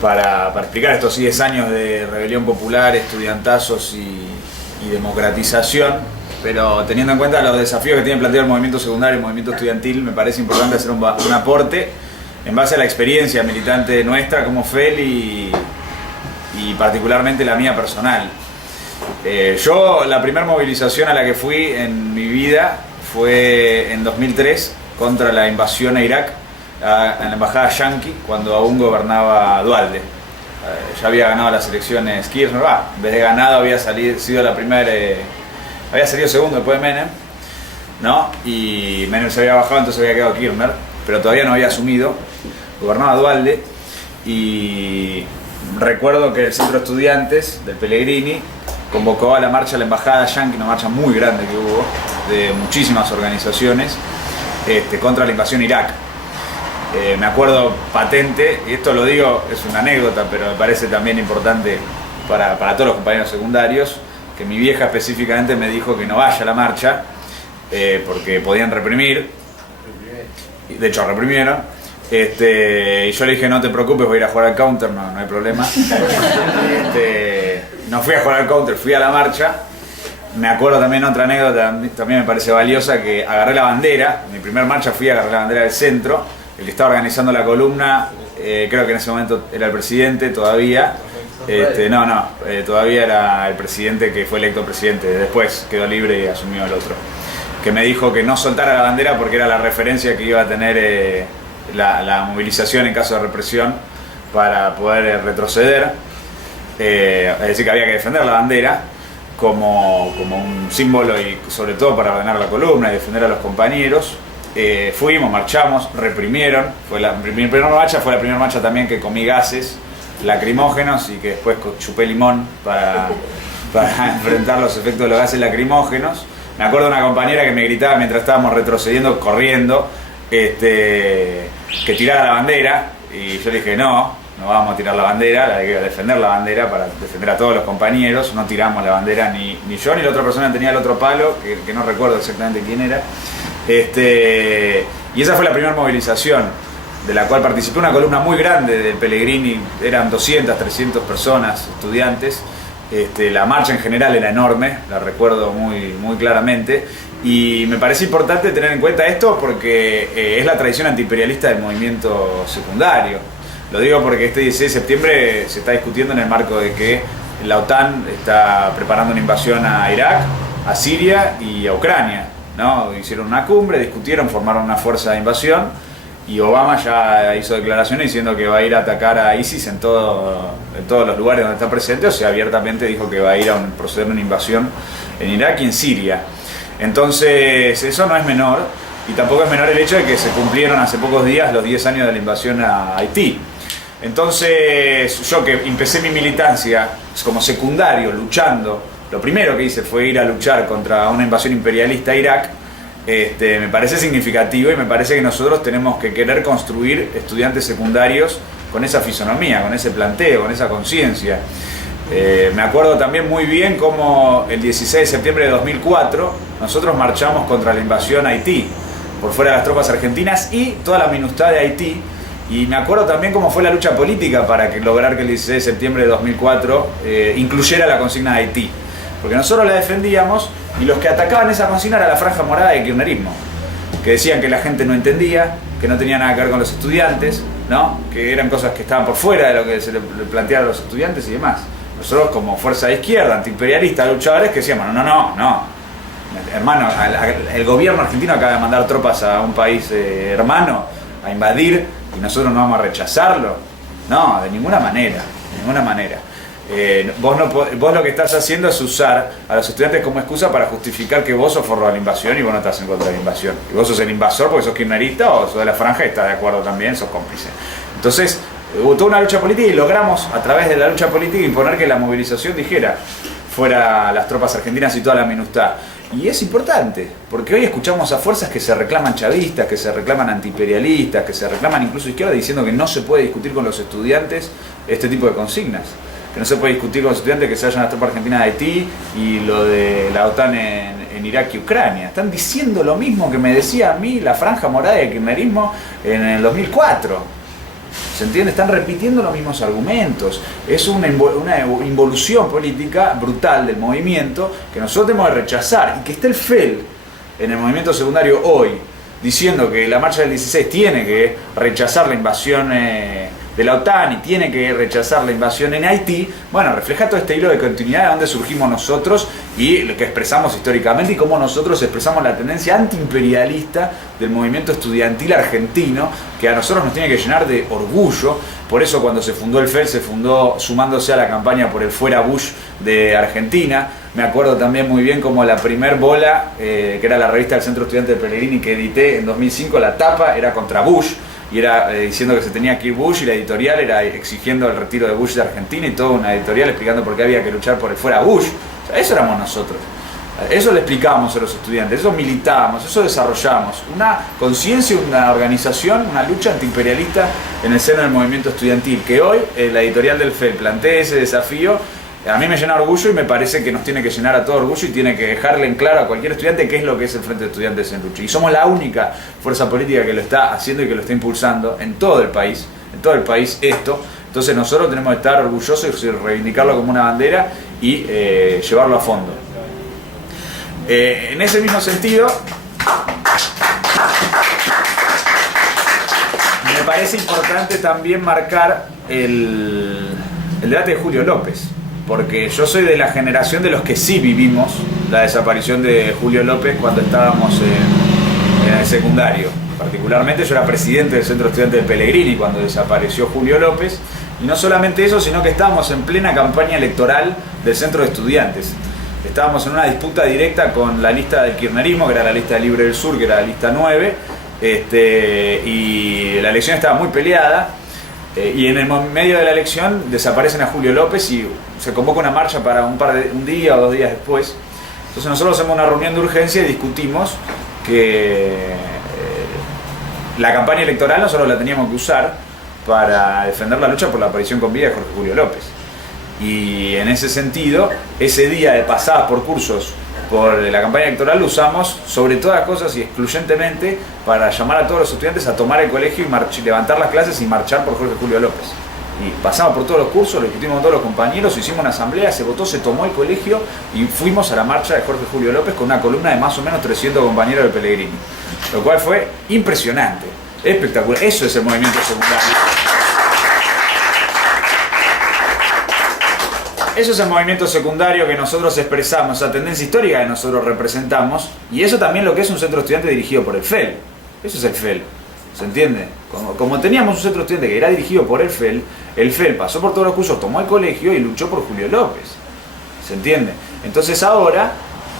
para explicar estos 10 años de rebelión popular, estudiantazos y democratización, pero teniendo en cuenta los desafíos que tiene planteado el movimiento secundario y el movimiento estudiantil, me parece importante hacer un aporte en base a la experiencia militante nuestra como FEL y particularmente la mía personal. Yo la primera movilización a la que fui en mi vida fue en 2003 contra la invasión a Irak, en la embajada yanqui, cuando aún gobernaba Duhalde. Ya había ganado las elecciones Kirchner, en vez de ganado había sido la primera, había salido segundo después de Menem, ¿no? Y Menem se había bajado, entonces había quedado Kirchner, pero todavía no había asumido, gobernaba Duhalde, y recuerdo que el centro de estudiantes del Pellegrini convocó a la marcha a la embajada yanqui, una marcha muy grande que hubo, de muchísimas organizaciones, contra la invasión a Irak. Me acuerdo patente, y esto lo digo, es una anécdota, pero me parece también importante para todos los compañeros secundarios, que mi vieja específicamente me dijo que no vaya a la marcha, porque podían reprimir, de hecho reprimieron, y yo le dije no te preocupes, voy a ir a jugar al counter, no hay problema. No fui a jugar al counter, fui a la marcha. Me acuerdo también otra anécdota, también me parece valiosa, que agarré la bandera, en mi primer marcha fui a agarrar la bandera del centro, el que estaba organizando la columna, creo que en ese momento era el presidente todavía, todavía era el presidente que fue electo presidente, después quedó libre y asumió el otro, que me dijo que no soltara la bandera porque era la referencia que iba a tener la movilización en caso de represión para poder retroceder, es decir que había que defender la bandera como un símbolo y sobre todo para ordenar la columna y defender a los compañeros. Fuimos, marchamos, reprimieron, mi primera marcha fue la primera marcha también que comí gases lacrimógenos y que después chupé limón para enfrentar los efectos de los gases lacrimógenos. Me acuerdo de una compañera que me gritaba mientras estábamos retrocediendo, corriendo, que tirara la bandera, y yo le dije no vamos a tirar la bandera, hay que defender la bandera para defender a todos los compañeros, no tiramos la bandera ni yo ni la otra persona tenía el otro palo, que no recuerdo exactamente quién era. Y esa fue la primera movilización de la cual participé, una columna muy grande del Pellegrini, eran 200, 300 personas, estudiantes. La marcha en general era enorme, la recuerdo muy, muy claramente, y me parece importante tener en cuenta esto porque es la tradición antiimperialista del movimiento secundario. Lo digo porque este 16 de septiembre se está discutiendo en el marco de que la OTAN está preparando una invasión a Irak, a Siria y a Ucrania, ¿no? Hicieron una cumbre, discutieron, formaron una fuerza de invasión, y Obama ya hizo declaraciones diciendo que va a ir a atacar a ISIS en todos los lugares donde está presente, o sea, abiertamente dijo que va a ir a proceder a una invasión en Irak y en Siria. Entonces, eso no es menor, y tampoco es menor el hecho de que se cumplieron hace pocos días los 10 años de la invasión a Haití. Entonces, yo que empecé mi militancia como secundario, luchando, lo primero que hice fue ir a luchar contra una invasión imperialista a Irak. Me parece significativo y me parece que nosotros tenemos que querer construir estudiantes secundarios con esa fisonomía, con ese planteo, con esa conciencia. Me acuerdo también muy bien cómo el 16 de septiembre de 2004 nosotros marchamos contra la invasión a Haití, por fuera de las tropas argentinas y toda la MINUSTAH de Haití, y me acuerdo también cómo fue la lucha política para lograr que el 16 de septiembre de 2004 incluyera la consigna de Haití, porque nosotros la defendíamos y los que atacaban esa consigna era la franja morada del kirchnerismo, que decían que la gente no entendía, que no tenía nada que ver con los estudiantes, ¿no? Que eran cosas que estaban por fuera de lo que se le planteaba a los estudiantes y demás. Nosotros como fuerza de izquierda, antiimperialista, luchadores, que decíamos, no, hermano, el gobierno argentino acaba de mandar tropas a un país hermano a invadir y nosotros no vamos a rechazarlo. No, de ninguna manera. Vos lo que estás haciendo es usar a los estudiantes como excusa para justificar que vos sos forro de la invasión y vos no estás en contra de la invasión. Y vos sos el invasor porque sos kirchnerista o sos de la franja y estás de acuerdo también, sos cómplice. Entonces, hubo toda una lucha política y logramos a través de la lucha política imponer que la movilización fuera las tropas argentinas y toda la MINUSTAH. Y es importante, porque hoy escuchamos a fuerzas que se reclaman chavistas, que se reclaman antiimperialistas, que se reclaman incluso izquierda, diciendo que no se puede discutir con los estudiantes este tipo de consignas. Que no se puede discutir con los estudiantes que se vayan a las tropas argentinas de Haití y lo de la OTAN en Irak y Ucrania. Están diciendo lo mismo que me decía a mí la franja morada del kirchnerismo en el 2004. O ¿Se entiende? Están repitiendo los mismos argumentos. Es una involución política brutal del movimiento que nosotros tenemos que rechazar. Y que esté el FEL en el movimiento secundario hoy diciendo que la marcha del 16 tiene que rechazar la invasión de la OTAN y tiene que rechazar la invasión en Haití, bueno, refleja todo este hilo de continuidad de dónde surgimos nosotros y lo que expresamos históricamente y cómo nosotros expresamos la tendencia antiimperialista del movimiento estudiantil argentino, que a nosotros nos tiene que llenar de orgullo. Por eso cuando se fundó el FEL se fundó sumándose a la campaña por el Fuera Bush de Argentina. Me acuerdo también muy bien como la primer bola, que era la revista del Centro Estudiante de Pellegrini que edité en 2005, la tapa era contra Bush y era diciendo que se tenía que ir Bush, y la editorial era exigiendo el retiro de Bush de Argentina y toda una editorial explicando por qué había que luchar por el Fuera Bush. O sea, eso éramos nosotros. Eso le explicábamos a los estudiantes, eso militábamos, eso desarrollamos. Una conciencia, una organización, una lucha antiimperialista en el seno del movimiento estudiantil, que hoy la editorial del FEL plantea ese desafío. A mí me llena de orgullo y me parece que nos tiene que llenar a todo orgullo y tiene que dejarle en claro a cualquier estudiante qué es lo que es el Frente de Estudiantes en Lucha. Y somos la única fuerza política que lo está haciendo y que lo está impulsando en todo el país esto. Entonces nosotros tenemos que estar orgullosos y reivindicarlo como una bandera y llevarlo a fondo. En ese mismo sentido, me parece importante también marcar el debate de Julio López, porque yo soy de la generación de los que sí vivimos la desaparición de Julio López cuando estábamos en el secundario. Particularmente yo era presidente del Centro Estudiante de Pellegrini cuando desapareció Julio López, y no solamente eso, sino que estábamos en plena campaña electoral del Centro de Estudiantes. Estábamos en una disputa directa con la lista del kirchnerismo, que era la lista de Libre del Sur, que era la lista 9, y la elección estaba muy peleada. Y en el medio de la elección desaparecen a Julio López y se convoca una marcha para un día o 2 días después. Entonces nosotros hacemos una reunión de urgencia y discutimos que la campaña electoral nosotros la teníamos que usar para defender la lucha por la aparición con vida de Jorge Julio López. Y en ese sentido, ese día de pasadas por cursos por la campaña electoral lo usamos sobre todas las cosas y excluyentemente para llamar a todos los estudiantes a tomar el colegio y levantar las clases y marchar por Jorge Julio López. Y pasamos por todos los cursos, lo discutimos con todos los compañeros, hicimos una asamblea, se votó, se tomó el colegio y fuimos a la marcha de Jorge Julio López con una columna de más o menos 300 compañeros de Pellegrini. Lo cual fue impresionante, espectacular. Eso es el movimiento secundario. Eso es el movimiento secundario que nosotros expresamos, esa tendencia histórica que nosotros representamos, y eso también lo que es un centro estudiante dirigido por el FEL. Eso es el FEL, ¿se entiende? Como teníamos un centro estudiante que era dirigido por el FEL pasó por todos los cursos, tomó el colegio y luchó por Julio López, ¿se entiende? Entonces ahora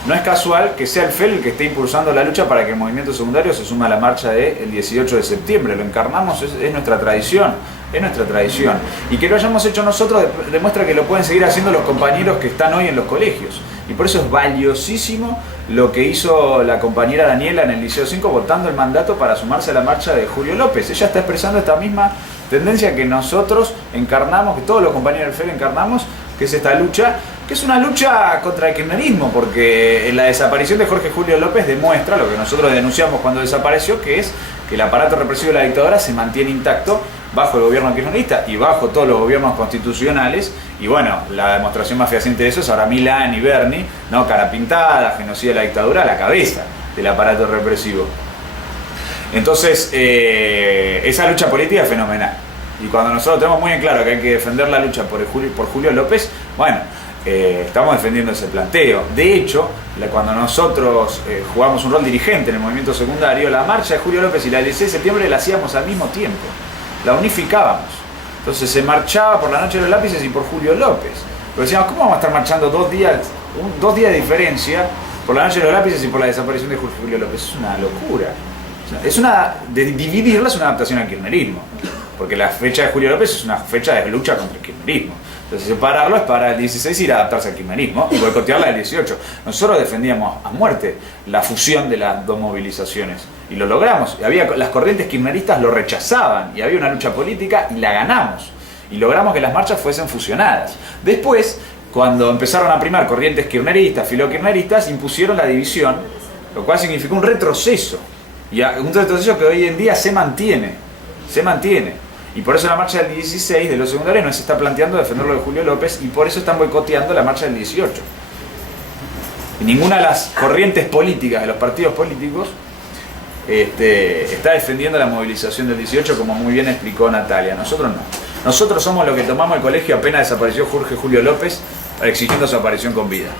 no es casual que sea el FEL el que esté impulsando la lucha para que el movimiento secundario se suma a la marcha del 18 de septiembre, lo encarnamos, es nuestra tradición. Es nuestra tradición. Y que lo hayamos hecho nosotros demuestra que lo pueden seguir haciendo los compañeros que están hoy en los colegios. Y por eso es valiosísimo lo que hizo la compañera Daniela en el Liceo 5 votando el mandato para sumarse a la marcha de Julio López. Ella está expresando esta misma tendencia que nosotros encarnamos, que todos los compañeros del FEL encarnamos, que es esta lucha, que es una lucha contra el kirchnerismo, porque la desaparición de Jorge Julio López demuestra lo que nosotros denunciamos cuando desapareció, que es que el aparato represivo de la dictadura se mantiene intacto bajo el gobierno kirchnerista y bajo todos los gobiernos constitucionales. Y bueno, la demostración más fehaciente de eso es ahora Milán y Berni, ¿no? Cara pintada, genocida de la dictadura, a la cabeza del aparato represivo. Entonces, esa lucha política es fenomenal. Y cuando nosotros tenemos muy en claro que hay que defender la lucha por Julio López, bueno, estamos defendiendo ese planteo. De hecho, cuando nosotros jugamos un rol dirigente en el movimiento secundario, la marcha de Julio López y la del 16 de septiembre la hacíamos al mismo tiempo, la unificábamos. Entonces se marchaba por la noche de los lápices y por Julio López. Pero decíamos, ¿cómo vamos a estar marchando 2 días de diferencia por la noche de los lápices y por la desaparición de Julio López? Es una locura. De dividirla es una adaptación al kirchnerismo, porque la fecha de Julio López es una fecha de lucha contra el kirchnerismo. Entonces separarlo es para el 16 ir a adaptarse al kirchnerismo y boicotearla del 18. Nosotros defendíamos a muerte la fusión de las dos movilizaciones y lo logramos. Las corrientes kirchneristas lo rechazaban y había una lucha política y la ganamos. Y logramos que las marchas fuesen fusionadas. Después, cuando empezaron a primar corrientes kirchneristas, filokirchneristas, impusieron la división, lo cual significó un retroceso. Y un retroceso que hoy en día se mantiene. Y por eso la marcha del 16 de los secundarios no se está planteando defenderlo de Julio López, y por eso están boicoteando la marcha del 18. Y ninguna de las corrientes políticas de los partidos políticos está defendiendo la movilización del 18, como muy bien explicó Natalia. Nosotros no. Nosotros somos los que tomamos el colegio apenas desapareció Jorge Julio López, exigiendo su aparición con vida.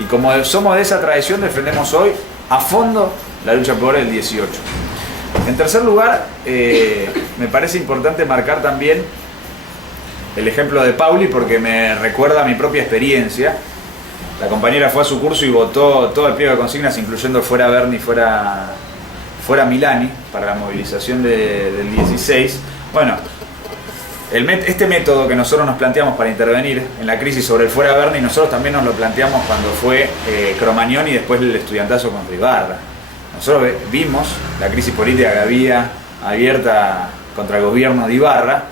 Y como somos de esa tradición, defendemos hoy a fondo la lucha por el 18. En tercer lugar, me parece importante marcar también el ejemplo de Pauli, porque me recuerda a mi propia experiencia. La compañera fue a su curso y votó todo el pliego de consignas, incluyendo fuera Berni, fuera Milani, para la movilización del 16. Bueno, este método que nosotros nos planteamos para intervenir en la crisis sobre el fuera Berni, nosotros también nos lo planteamos cuando fue Cromañón y después el estudiantazo contra Ibarra. Nosotros vimos la crisis política que había abierta contra el gobierno de Ibarra.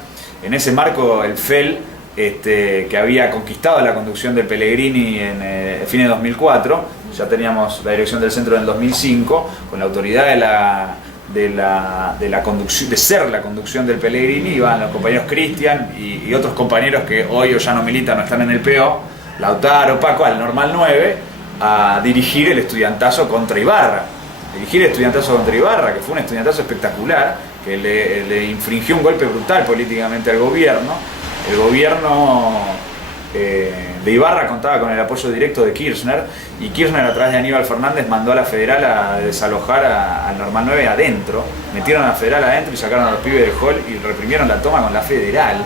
En ese marco, el FEL, que había conquistado la conducción de Pellegrini en fines de 2004, ya teníamos la dirección del centro en el 2005, con la autoridad de la conducción, de ser la conducción del Pellegrini, iban los compañeros Cristian y otros compañeros que hoy o ya no militan, no están en el PO, Lautaro, Paco, al Normal 9, a dirigir el estudiantazo contra Ibarra. Dirigir el estudiantazo contra Ibarra, que fue un estudiantazo espectacular, que le infringió un golpe brutal políticamente al gobierno. El gobierno de Ibarra contaba con el apoyo directo de Kirchner, y Kirchner, a través de Aníbal Fernández, mandó a la Federal a desalojar al Normal 9 adentro. Metieron a la Federal adentro y sacaron a los pibes del hall y reprimieron la toma con la Federal.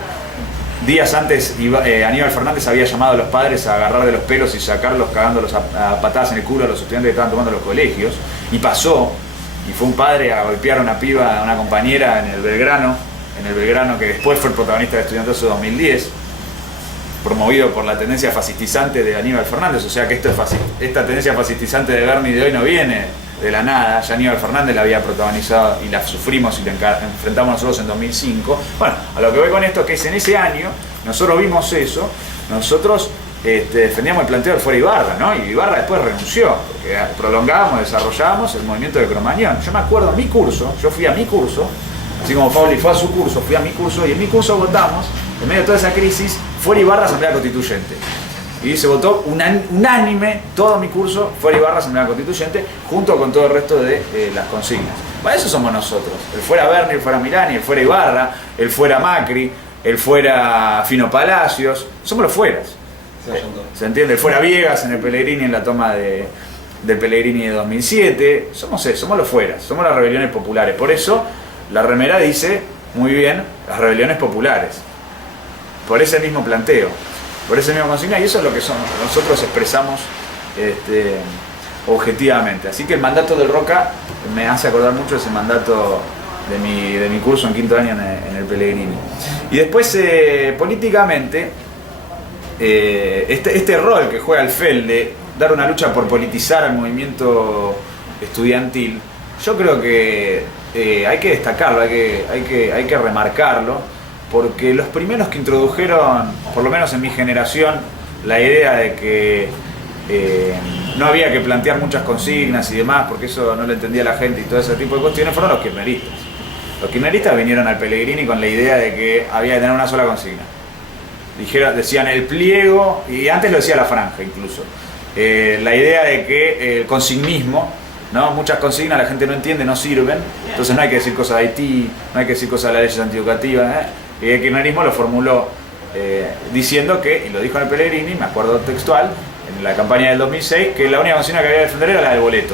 Días antes, Aníbal Fernández había llamado a los padres a agarrar de los pelos y sacarlos cagándolos a patadas en el culo a los estudiantes que estaban tomando los colegios. Y pasó, y fue un padre a golpear a una piba, a una compañera en el Belgrano, que después fue el protagonista de Estudiantazo 2010, promovido por la tendencia fascistizante de Aníbal Fernández. O sea que esta tendencia fascistizante de Berni de hoy no viene de la nada. Ya Aníbal Fernández la había protagonizado y la sufrimos y la enfrentamos nosotros en 2005. Bueno, a lo que voy con esto, que es en ese año nosotros vimos eso, nosotros defendíamos el planteo del fuera Ibarra, ¿no? Y Ibarra después renunció, porque prolongábamos, desarrollábamos el movimiento de Cromañón. Yo me acuerdo, yo fui a mi curso, así como Pauli fue a su curso, fui a mi curso, y en mi curso votamos, en medio de toda esa crisis, fuera Ibarra, Asamblea Constituyente. Y se votó unánime, todo mi curso, fuera Ibarra, Asamblea Constituyente, junto con todo el resto de las consignas. Para eso somos nosotros, el fuera Berni, el fuera Milani, el fuera Ibarra, el fuera Macri, el fuera Fino Palacios, somos los fueras. ¿Se entiende? El fuera Viegas en el Pellegrini, en la toma del Pellegrini de 2007, somos los fueras, somos las rebeliones populares. Por eso la remera dice muy bien las rebeliones populares, por ese mismo planteo, por ese mismo consigna, y eso es lo que nosotros expresamos objetivamente. Así que el mandato del Roca me hace acordar mucho ese mandato de mi curso en quinto año en el Pellegrini. Y después políticamente, este rol que juega el FEL de dar una lucha por politizar al movimiento estudiantil, yo creo que hay que destacarlo, hay que remarcarlo, porque los primeros que introdujeron, por lo menos en mi generación, la idea de que no había que plantear muchas consignas y demás, porque eso no lo entendía la gente y todo ese tipo de cuestiones, fueron los kirchneristas. Los kirchneristas vinieron al Pellegrini con la idea de que había que tener una sola consigna. Decían el pliego, y antes lo decía la franja incluso, la idea de que el consignismo, ¿no? Muchas consignas la gente no entiende, no sirven, entonces no hay que decir cosas de Haití, no hay que decir cosas de las leyes antieducativas, y el kirchnerismo lo formuló diciendo que, y lo dijo en el Pellegrini, me acuerdo textual, en la campaña del 2006, que la única consigna que había que defender era la del boleto.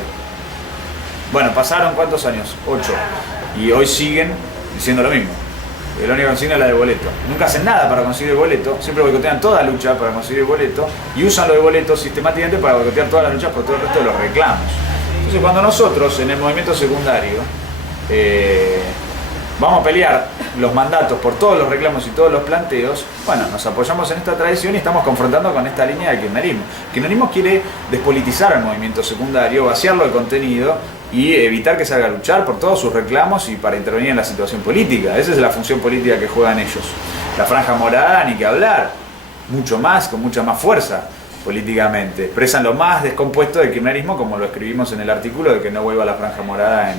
Bueno, pasaron ¿cuántos años? 8, y hoy siguen diciendo lo mismo. La única consigna es la del boleto. Nunca hacen nada para conseguir el boleto, siempre boicotean toda lucha para conseguir el boleto y usan lo del boleto sistemáticamente para boicotear todas las luchas por todo el resto de los reclamos. Entonces, cuando nosotros en el movimiento secundario vamos a pelear los mandatos por todos los reclamos y todos los planteos, bueno, nos apoyamos en esta tradición y estamos confrontando con esta línea del kirchnerismo. El kirchnerismo quiere despolitizar al movimiento secundario, vaciarlo de contenido y evitar que salga a luchar por todos sus reclamos y para intervenir en la situación política. Esa es la función política que juegan ellos. La franja morada, ni que hablar, mucho más, con mucha más fuerza políticamente. Expresan lo más descompuesto del kirchnerismo, como lo escribimos en el artículo de que no vuelva la franja morada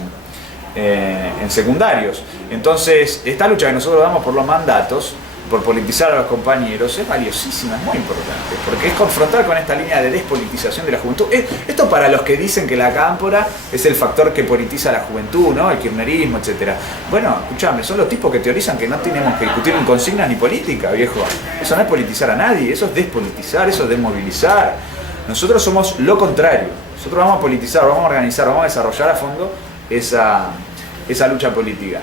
en secundarios. Entonces, esta lucha que nosotros damos por los mandatos, por politizar a los compañeros, es valiosísima, es muy importante, porque es confrontar con esta línea de despolitización de la juventud. Esto para los que dicen que la cámpora es el factor que politiza a la juventud, ¿no? El kirchnerismo, etc. Bueno, escúchame, son los tipos que teorizan que no tenemos que discutir en consignas ni política, viejo. Eso no es politizar a nadie, eso es despolitizar, eso es desmovilizar. Nosotros somos lo contrario. Nosotros vamos a politizar, vamos a organizar, vamos a desarrollar a fondo esa lucha política.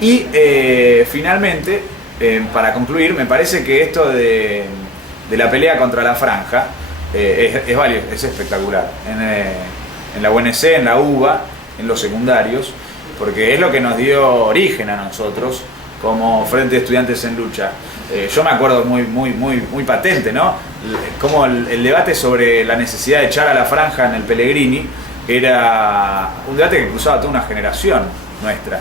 Y finalmente, para concluir, me parece que esto de la pelea contra la franja es válido, es espectacular. En la UNC, en la UBA, en los secundarios, porque es lo que nos dio origen a nosotros como Frente de Estudiantes en Lucha. Yo me acuerdo muy patente, ¿no? Como el debate sobre la necesidad de echar a la franja en el Pellegrini era un debate que cruzaba toda una generación nuestra,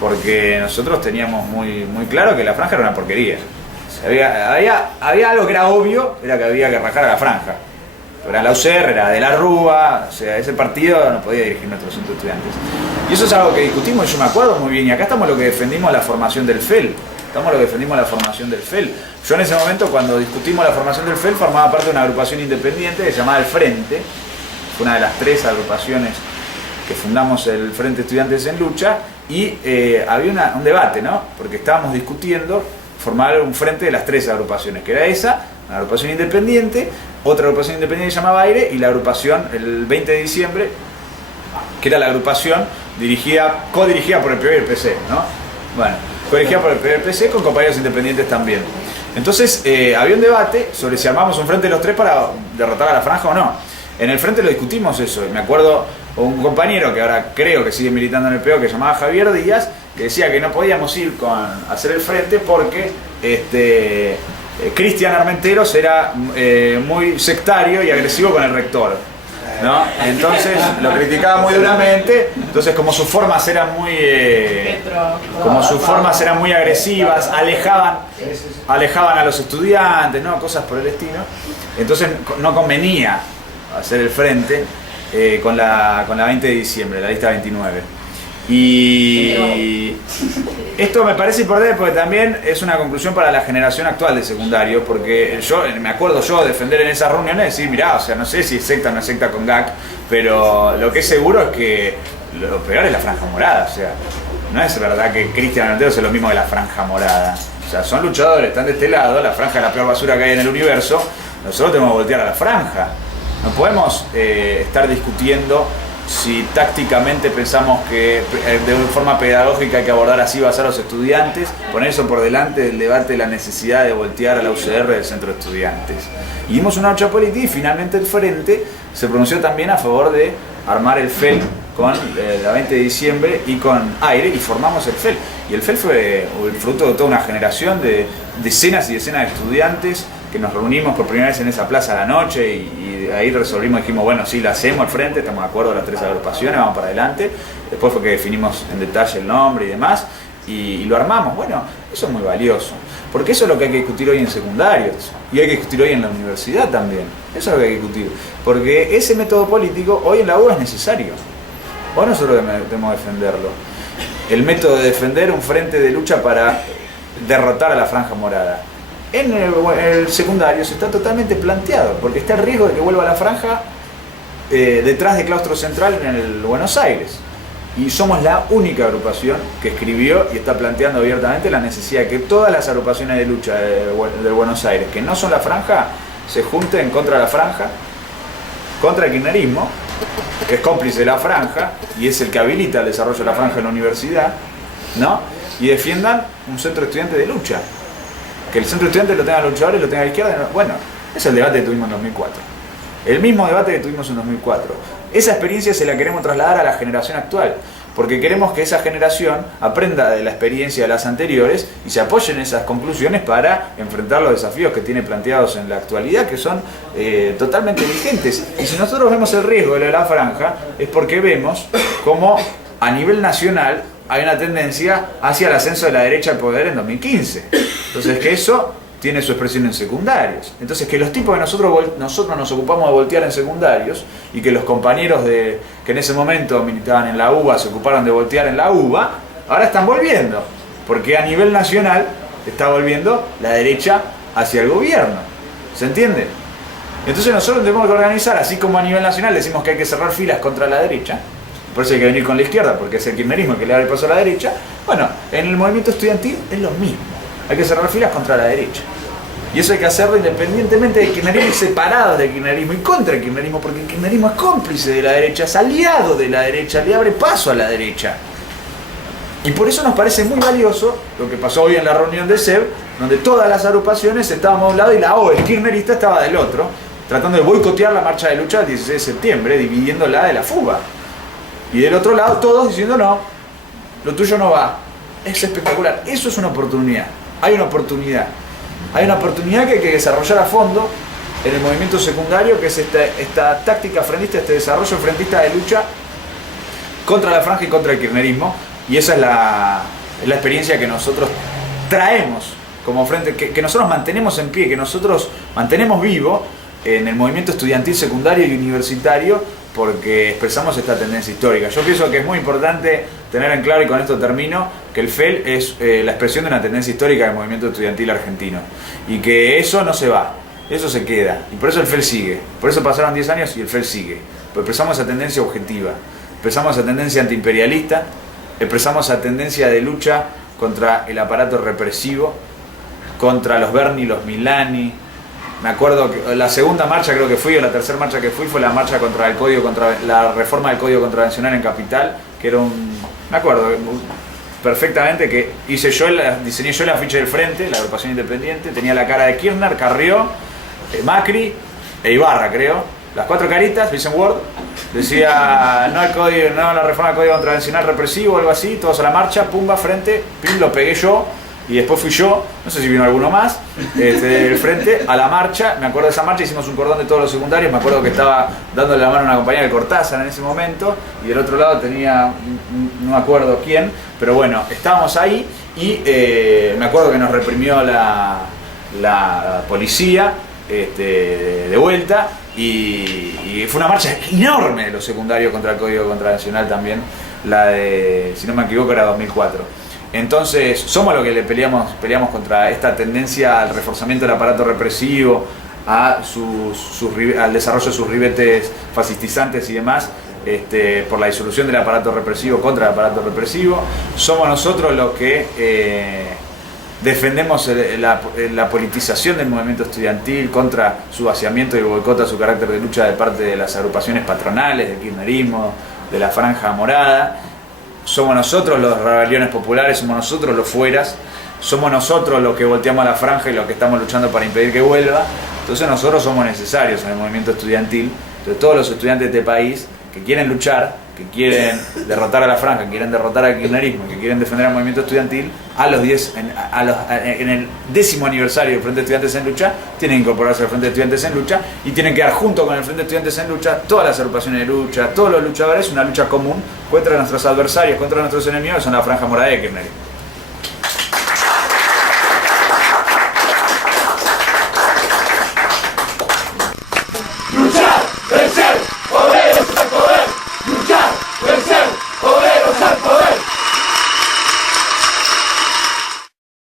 porque nosotros teníamos muy claro que la franja era una porquería. O sea, había algo que era obvio, era que había que rajar a la franja. Era la UCR, era de la Rúa, o sea, ese partido no podía dirigir nuestros centros de estudiantes. Y eso es algo que discutimos y yo me acuerdo muy bien. Y acá estamos lo que defendimos la formación del FEL. Yo en ese momento, cuando discutimos la formación del FEL, formaba parte de una agrupación independiente que se llamaba El Frente. Fue una de las 3 agrupaciones que fundamos el Frente de Estudiantes en Lucha. Y había un debate, ¿no? Porque estábamos discutiendo formar un frente de las 3 agrupaciones, que era esa, una agrupación independiente, otra agrupación independiente que se llamaba Aire, y la agrupación, el 20 de diciembre, que era la agrupación codirigida por el PB y el PC, ¿no? Bueno, codirigida por el PB y el PC con compañeros independientes también. Entonces había un debate sobre si armamos un frente de los 3 para derrotar a la franja o no. En el frente lo discutimos eso, y me acuerdo un compañero que ahora creo que sigue militando en el PO, que se llamaba Javier Díaz, que decía que no podíamos ir a hacer el frente porque Cristian Armenteros era muy sectario y agresivo con el rector, ¿no? Entonces lo criticaba muy duramente. Entonces, como sus formas eran muy agresivas, alejaban a los estudiantes, ¿no? Cosas por el estilo. Entonces no convenía hacer el frente con la 20 de diciembre, la lista 29. Y esto me parece importante porque también es una conclusión para la generación actual de secundarios, porque me acuerdo yo defender en esas reuniones, decir, mirá, o sea, no sé si es secta o no es secta con GAC, pero lo que es seguro es que lo peor es la franja morada. O sea, no es verdad que Cristian Armenteros es lo mismo que la franja morada. O sea, son luchadores, están de este lado, la franja es la peor basura que hay en el universo, nosotros tenemos que voltear a la franja. No podemos estar discutiendo si tácticamente pensamos que de forma pedagógica hay que abordar así, basar a los estudiantes, poner eso por delante del debate de la necesidad de voltear a la UCR del centro de estudiantes. Y dimos una lucha política y finalmente el Frente se pronunció también a favor de armar el FEL con la 20 de diciembre y con Aire, y formamos el FEL. Y el FEL fue el fruto de toda una generación de decenas y decenas de estudiantes que nos reunimos por primera vez en esa plaza a la noche y ahí resolvimos, dijimos, bueno, sí, la hacemos al frente, estamos de acuerdo las 3 agrupaciones, vamos para adelante. Después fue que definimos en detalle el nombre y demás, y lo armamos. Bueno, eso es muy valioso, porque eso es lo que hay que discutir hoy en secundarios, y hay que discutir hoy en la universidad también. Eso es lo que hay que discutir, porque ese método político hoy en la UBA es necesario. Hoy nosotros debemos defenderlo. El método de defender un frente de lucha para derrotar a la franja morada. En el secundario se está totalmente planteado, porque está el riesgo de que vuelva la franja detrás de Claustro Central en el Buenos Aires. Y somos la única agrupación que escribió y está planteando abiertamente la necesidad de que todas las agrupaciones de lucha del Buenos Aires, que no son la franja, se junten contra la franja, contra el kirchnerismo, que es cómplice de la franja y es el que habilita el desarrollo de la franja en la universidad, ¿no? Y defiendan un centro de estudiantes de lucha. Que el centro de estudiantes lo tengan los luchadores y lo tenga la izquierda. Bueno, es el debate que tuvimos en 2004. El mismo debate que tuvimos en 2004. Esa experiencia se la queremos trasladar a la generación actual, porque queremos que esa generación aprenda de la experiencia de las anteriores y se apoye en esas conclusiones para enfrentar los desafíos que tiene planteados en la actualidad, que son totalmente vigentes. Y si nosotros vemos el riesgo de la franja, es porque vemos cómo a nivel nacional hay una tendencia hacia el ascenso de la derecha al poder en 2015. Entonces, que eso tiene su expresión en secundarios. Entonces, que los tipos que nosotros nos ocupamos de voltear en secundarios y que los compañeros que en ese momento militaban en la UBA se ocuparon de voltear en la UBA, ahora están volviendo, porque a nivel nacional está volviendo la derecha hacia el gobierno. ¿Se entiende? Entonces nosotros tenemos que organizar, así como a nivel nacional decimos que hay que cerrar filas contra la derecha, por eso hay que venir con la izquierda, porque es el kirchnerismo el que le abre paso a la derecha. Bueno, en el movimiento estudiantil es lo mismo, hay que cerrar filas contra la derecha. Y eso hay que hacerlo independientemente del kirchnerismo y separados del kirchnerismo y contra el kirchnerismo, porque el kirchnerismo es cómplice de la derecha, es aliado de la derecha, le abre paso a la derecha. Y por eso nos parece muy valioso lo que pasó hoy en la reunión de SEB, donde todas las agrupaciones estábamos de un lado y la O, el kirchnerista, estaba del otro, tratando de boicotear la marcha de lucha del 16 de septiembre, dividiéndola de la fuga. Y del otro lado todos diciendo no, lo tuyo no va. Es espectacular, eso es una oportunidad, hay una oportunidad. Hay una oportunidad que hay que desarrollar a fondo en el movimiento secundario, que es esta táctica frentista, este desarrollo frentista de lucha contra la franja y contra el kirchnerismo. Y esa es la experiencia que nosotros traemos como frente, que nosotros mantenemos en pie, que nosotros mantenemos vivo en el movimiento estudiantil secundario y universitario, porque expresamos esta tendencia histórica. Yo pienso que es muy importante tener en claro, y con esto termino, que el FEL es la expresión de una tendencia histórica del movimiento estudiantil argentino, y que eso no se va, eso se queda, y por eso el FEL sigue, por eso pasaron 10 años y el FEL sigue, porque expresamos esa tendencia objetiva, expresamos esa tendencia antiimperialista, expresamos esa tendencia de lucha contra el aparato represivo, contra los Berni, los Milani. Me acuerdo que la segunda marcha creo que fui, o la tercera marcha que fui, fue la marcha contra el código, contra la reforma del Código Contravencional en Capital, que era me acuerdo perfectamente que diseñé yo el afiche del frente, la agrupación independiente, tenía la cara de Kirchner, Carrió, Macri e Ibarra, creo, las 4 caritas, Vincent Ward, decía no al código, no a la reforma del Código Contravencional represivo o algo así, todos a la marcha, pumba, frente, pim, lo pegué yo. Y después fui yo, no sé si vino alguno más, del frente a la marcha. Me acuerdo de esa marcha, hicimos un cordón de todos los secundarios. Me acuerdo que estaba dándole la mano a una compañera de Cortázar en ese momento, y del otro lado tenía, no me acuerdo quién, pero bueno, estábamos ahí y me acuerdo que nos reprimió la policía de vuelta, y fue una marcha enorme de los secundarios contra el Código Contravencional también, la de, si no me equivoco, era 2004. Entonces, somos los que le peleamos contra esta tendencia al reforzamiento del aparato represivo, al desarrollo de sus ribetes fascistizantes y demás, por la disolución del aparato represivo contra el aparato represivo. Somos nosotros los que defendemos la politización del movimiento estudiantil contra su vaciamiento y boicot a su carácter de lucha de parte de las agrupaciones patronales, del kirchnerismo, de la Franja Morada. Somos nosotros los rebeliones populares, somos nosotros los fueras, somos nosotros los que volteamos a la franja y los que estamos luchando para impedir que vuelva. Entonces nosotros somos necesarios en el movimiento estudiantil. Entonces todos los estudiantes de este país que quieren luchar, que quieren derrotar a la franja, que quieren derrotar al kirchnerismo, que quieren defender al movimiento estudiantil, en el 10º aniversario del Frente de Estudiantes en Lucha, tienen que incorporarse al Frente de Estudiantes en Lucha y tienen que dar junto con el Frente de Estudiantes en Lucha todas las agrupaciones de lucha, todos los luchadores, una lucha común contra nuestros adversarios, contra nuestros enemigos, que son la Franja Morada y el kirchnerismo.